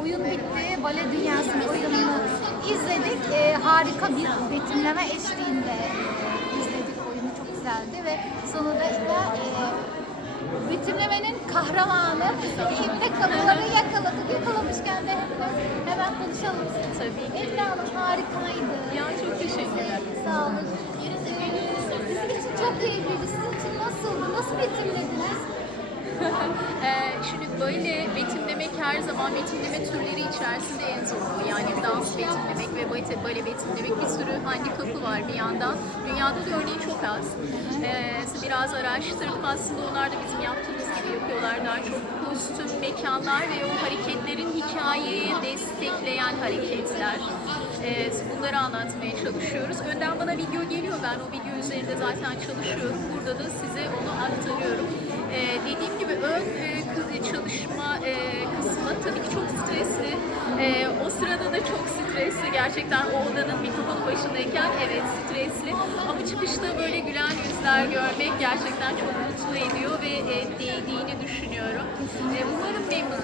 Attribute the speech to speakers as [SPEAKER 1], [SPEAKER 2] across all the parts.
[SPEAKER 1] oyun bitti. Bale Dünyası'nın oyununu izledik. E, harika bir betimleme eşliğinde e, izledik. Oyunu çok güzeldi ve sonunda da e, betimlemenin kahramanı Emine Kalıları yakaladık. Yakalamışken de hemen, hemen konuşalım.
[SPEAKER 2] Tabii ki.
[SPEAKER 1] Emine Hanım harikaydı.
[SPEAKER 2] Ya çok teşekkürler.
[SPEAKER 1] Sağ olun. Ee, Bizim için çok keyifliydi. Sizin için nasıldı? Nasıl betimlediniz?
[SPEAKER 2] Ee, şimdi böyle betimlemek her zaman betimleme türleri içerisinde en zoru. Yani dans betimlemek ve bale, bale betimlemek bir sürü handikapı var bir yandan. Dünyada da örneği çok az. Ee, biraz araştırdım aslında onlar da bizim yaptığımız gibi yapıyorlar. Daha çok kostüm, mekanlar ve o hareketlerin hikayeyi destekleyen hareketler. Ee, bunları anlatmaya çalışıyoruz. Önden bana video geliyor. Ben o video üzerinde zaten çalışıyorum. Burada da size onu aktarıyorum. Ee, dediğim gibi ön e, çalışma e, kısmı tabii ki çok stresli. Ee, o sırada da çok stresli. Gerçekten o odanın mikrofonu başındayken evet stresli. Ama çıkışta böyle gülen yüzler görmek gerçekten çok mutlu ediyor ve e, değdiğini düşünüyorum.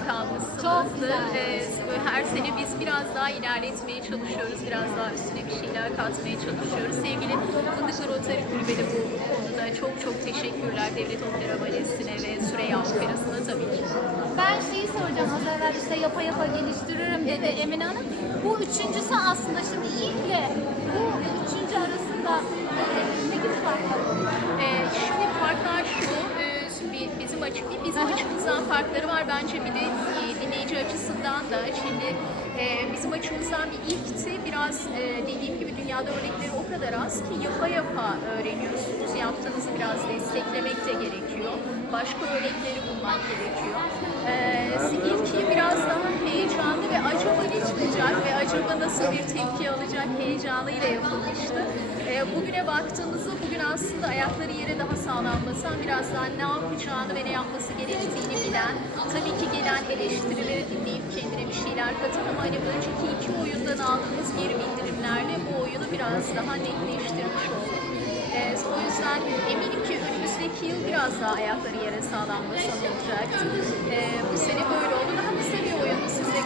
[SPEAKER 2] Kalmışsınızdır.
[SPEAKER 1] Çok güzel.
[SPEAKER 2] Ee, her sene biz biraz daha ilerletmeye çalışıyoruz. Biraz daha üstüne bir şeyler katmaya çalışıyoruz. Sevgili Fındıklı Rotary Kulübü de bu konuda çok çok teşekkürler. Devlet Opera Balesi'ne ve Süreyya Operası'na tabii ki.
[SPEAKER 1] Ben şeyi soracağım. Az evvel işte yapa yapa geliştiririm dedi Emine Hanım. Bu üçüncüsü aslında şimdi ilkle bu üçüncü arasında e, ne gibi farklar var?
[SPEAKER 2] Ee, şimdi farklar şu, e, bi- bizim açık bizim açımızdan farkları var. Bence bir de e, dinleyici açısından da. Şimdi e, bizim açımızdan bir ilkti. Biraz e, dediğim gibi dünyada örnekleri o kadar az ki yapa yapa öğreniyorsunuz. Yaptığınızı biraz desteklemek de gerekiyor. Başka örnekleri bulmak gerekiyor. Ee, ilki biraz daha heyecanlı ve acaba ne çıkacak ve acaba nasıl bir tepki alacak heyecanıyla yapılmıştı. Ee, bugüne baktığımızda bugün aslında ayakları yere daha sağlam basan, biraz daha ne yapacağını ve ne yapması gerektiğini bilen, tabii ki gelen eleştirileri dinleyip kendine bir şeyler katan ama hani önceki iki oyundan aldığımız geri bildirimlerle bu oyunu biraz daha netleştirmiş olduk. Ee, o yüzden eminim ki önümüzdeki yıl biraz daha ayakları yere sağlam olacaktır. Ee, bu sene böyle oldu. Daha kısa bir oyundu siz de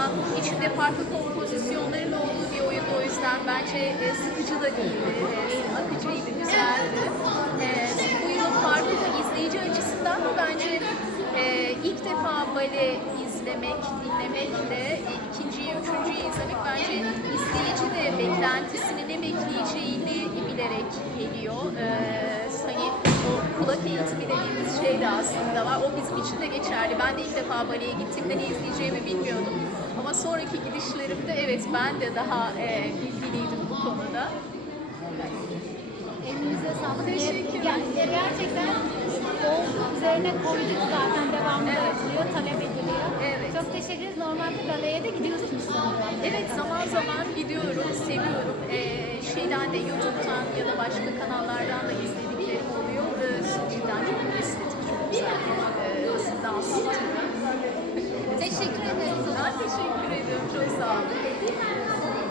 [SPEAKER 2] Daha içinde farklı kompozisyonların olduğu bir oyundu. O yüzden bence e, sıkıcı da değildi. E, akıcıydı, güzeldi. E, bu yıl farklı da izleyici açısından da bence e, ilk defa bale izlemek, dinlemekle e, ikinciyi, üçüncüyü izlemek bence izleyici de beklentisini ne bekleyeceğini bilerek geliyor. E, hani o kulak eğitimi dediğimiz şey de aslında var. O bizim için de geçerli. Ben de ilk defa baleye gittiğimde ne izleyeceğimi bilmiyordum işlerimde evet ben de daha e, bilgiliydim bu konuda.
[SPEAKER 1] Elinize sağlık.
[SPEAKER 2] Teşekkür ederim.
[SPEAKER 1] Yani e, gerçekten oldu üzerine koyduk zaten devamlı
[SPEAKER 2] evet.
[SPEAKER 1] talep ediliyor.
[SPEAKER 2] Evet.
[SPEAKER 1] Çok teşekkür ederiz. Normalde galaya da gidiyorsunuz.
[SPEAKER 2] Evet zaman zaman gidiyorum, seviyorum. Ee, şeyden de YouTube'dan ya da başka kanallardan da izlediklerim oluyor. Ee, cidden çok estetik, çok güzel bir e, dans.
[SPEAKER 1] Teşekkür ederim. Ben
[SPEAKER 2] teşekkür ediyorum. Çok sağ olun.